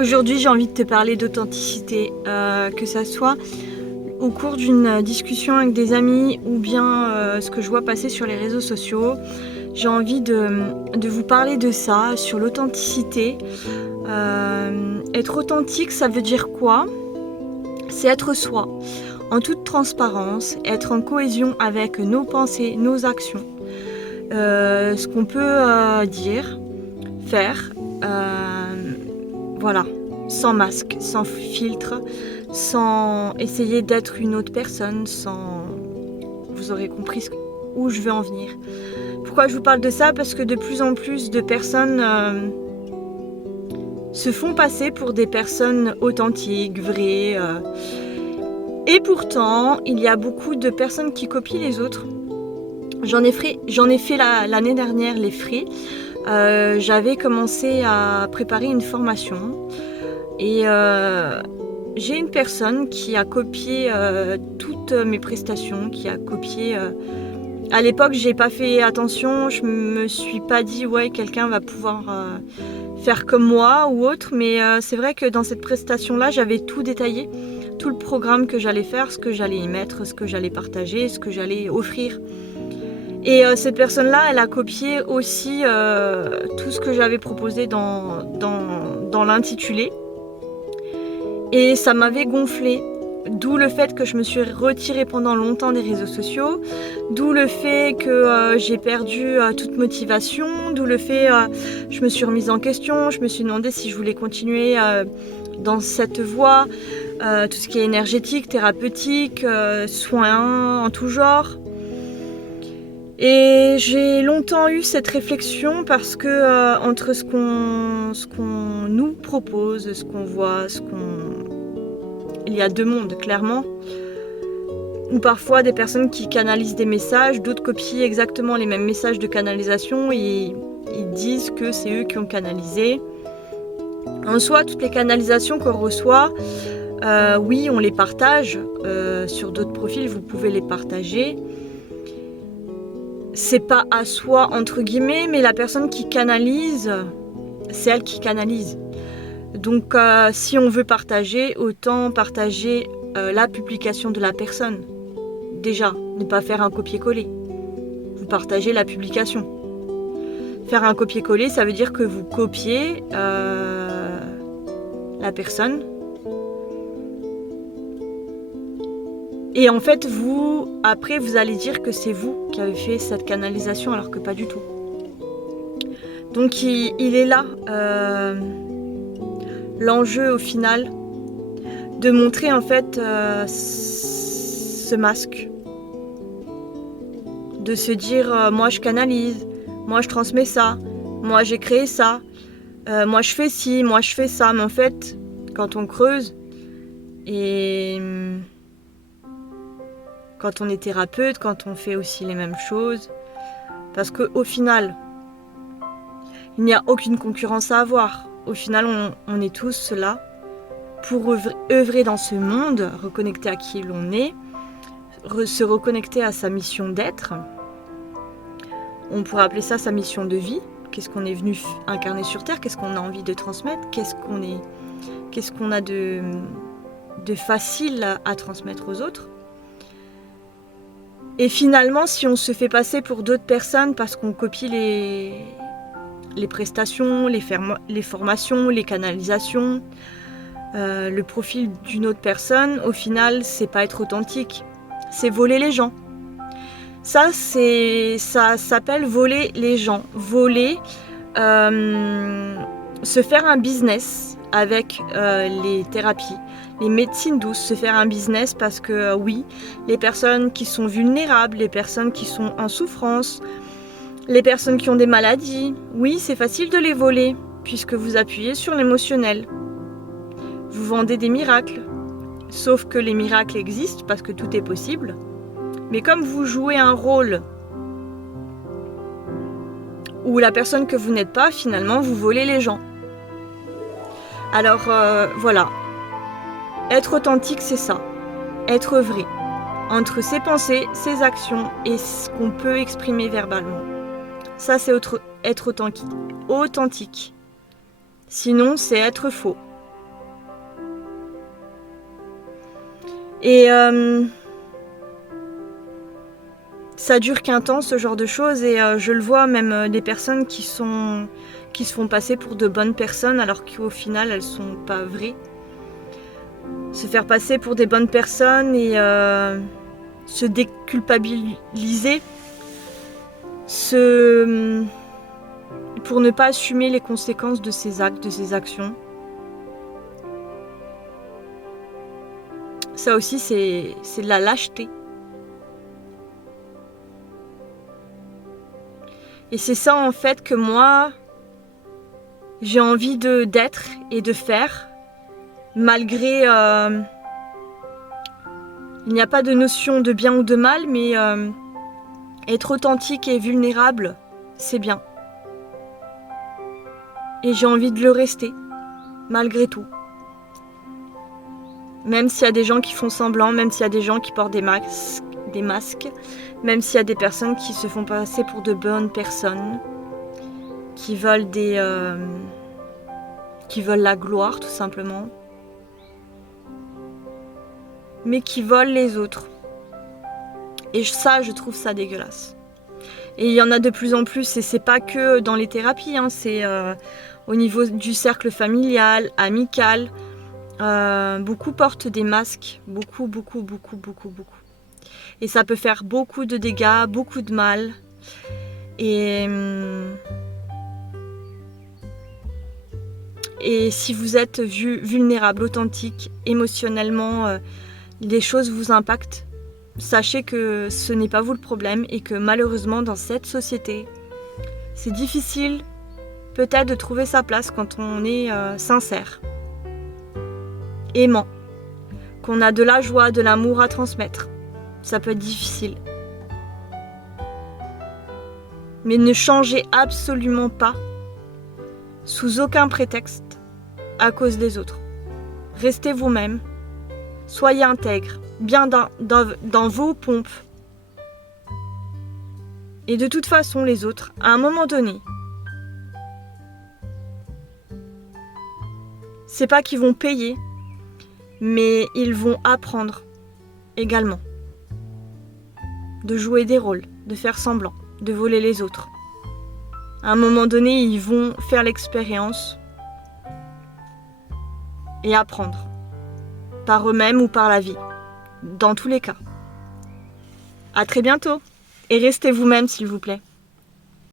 Aujourd'hui, j'ai envie de te parler d'authenticité, que ça soit au cours d'une discussion avec des amis ou bien ce que je vois passer sur les réseaux sociaux. J'ai envie de vous parler de ça, sur l'authenticité. Être authentique, ça veut dire quoi? C'est être soi, en toute transparence, être en cohésion avec nos pensées, nos actions, ce qu'on peut dire, faire. Voilà, sans masque, sans filtre, sans essayer d'être une autre personne, sans... Vous aurez compris où je veux en venir. Pourquoi je vous parle de ça? Parce que de plus en plus de personnes se font passer pour des personnes authentiques, vraies. Et pourtant, il y a beaucoup de personnes qui copient les autres. J'en ai fait l'année dernière les frais. J'avais commencé à préparer une formation et j'ai une personne qui a copié toutes mes prestations, qui a copié... À l'époque, j'ai pas fait attention, je me suis pas dit ouais, quelqu'un va pouvoir faire comme moi ou autre, mais c'est vrai que dans cette prestation-là, j'avais tout détaillé, tout le programme que j'allais faire, ce que j'allais y mettre, ce que j'allais partager, ce que j'allais offrir. Et cette personne-là, elle a copié aussi tout ce que j'avais proposé dans l'intitulé. Et ça m'avait gonflé. D'où le fait que je me suis retirée pendant longtemps des réseaux sociaux. D'où le fait que j'ai perdu toute motivation. D'où le fait que je me suis remise en question. Je me suis demandé si je voulais continuer dans cette voie. Tout ce qui est énergétique, thérapeutique, soins en tout genre. Et j'ai longtemps eu cette réflexion parce que entre ce qu'on nous propose, ce qu'on voit, il y a deux mondes clairement. Ou parfois des personnes qui canalisent des messages, d'autres copient exactement les mêmes messages de canalisation et ils disent que c'est eux qui ont canalisé. En soi, toutes les canalisations qu'on reçoit, oui, on les partage. Sur d'autres profils, vous pouvez les partager. C'est pas à soi entre guillemets, mais la personne qui canalise, c'est elle qui canalise. Donc si on veut partager, autant partager la publication de la personne. Déjà, ne pas faire un copier-coller. Vous partagez la publication. Faire un copier-coller, ça veut dire que vous copiez la personne. Et en fait, après, vous allez dire que c'est vous qui avez fait cette canalisation, alors que pas du tout. Donc, il est là, l'enjeu au final, de montrer en fait ce masque. De se dire, moi je canalise, moi je transmets ça, moi j'ai créé ça, moi je fais ci, moi je fais ça. Mais en fait, quand on creuse, et... quand on est thérapeute, quand on fait aussi les mêmes choses. Parce qu'au final, il n'y a aucune concurrence à avoir. Au final, on est tous là pour œuvrer dans ce monde, reconnecter à qui l'on est, se reconnecter à sa mission d'être. On pourrait appeler ça sa mission de vie. Qu'est-ce qu'on est venu incarner sur Terre? Qu'est-ce qu'on a envie de transmettre? Qu'est-ce qu'on a de facile à transmettre aux autres? Et finalement, si on se fait passer pour d'autres personnes parce qu'on copie les prestations, les formations, les canalisations, le profil d'une autre personne, au final, c'est pas être authentique. C'est voler les gens. Ça s'appelle voler les gens. Voler, se faire un business avec les thérapies. Les médecines douces, se faire un business parce que oui, les personnes qui sont vulnérables, les personnes qui sont en souffrance, les personnes qui ont des maladies, oui, c'est facile de les voler puisque vous appuyez sur l'émotionnel. Vous vendez des miracles, sauf que les miracles existent parce que tout est possible. Mais comme vous jouez un rôle où la personne que vous n'êtes pas, finalement, vous volez les gens. Alors voilà. Être authentique, c'est ça. Être vrai. Entre ses pensées, ses actions et ce qu'on peut exprimer verbalement. Ça, c'est être authentique. Sinon, c'est être faux. Et ça dure qu'un temps, ce genre de choses, et je le vois même des personnes qui se font passer pour de bonnes personnes alors qu'au final elles sont pas vraies. Se faire passer pour des bonnes personnes et se déculpabiliser, pour ne pas assumer les conséquences de ses actes, de ses actions. Ça aussi, c'est de la lâcheté. Et c'est ça en fait que moi, j'ai envie d'être et de faire, malgré... il n'y a pas de notion de bien ou de mal, mais être authentique et vulnérable, c'est bien. Et j'ai envie de le rester, malgré tout. Même s'il y a des gens qui font semblant, même s'il y a des gens qui portent des masques, même s'il y a des personnes qui se font passer pour de bonnes personnes, qui veulent la gloire tout simplement, mais qui volent les autres. Et ça, je trouve ça dégueulasse. Et il y en a de plus en plus, et c'est pas que dans les thérapies, hein, c'est au niveau du cercle familial, amical. Beaucoup portent des masques, beaucoup. Et ça peut faire beaucoup de dégâts, beaucoup de mal. Et si vous êtes vulnérable, authentique, émotionnellement, les choses vous impactent, sachez que ce n'est pas vous le problème et que malheureusement dans cette société, c'est difficile peut-être de trouver sa place quand on est sincère, aimant, qu'on a de la joie, de l'amour à transmettre. Ça peut être difficile. Mais ne changez absolument pas, sous aucun prétexte, à cause des autres. Restez vous-même, soyez intègre, bien dans vos pompes. Et de toute façon, les autres, à un moment donné, c'est pas qu'ils vont payer, mais ils vont apprendre également. De jouer des rôles, de faire semblant, de voler les autres. À un moment donné, ils vont faire l'expérience et apprendre. Par eux-mêmes ou par la vie. Dans tous les cas. À très bientôt. Et restez vous-même s'il vous plaît.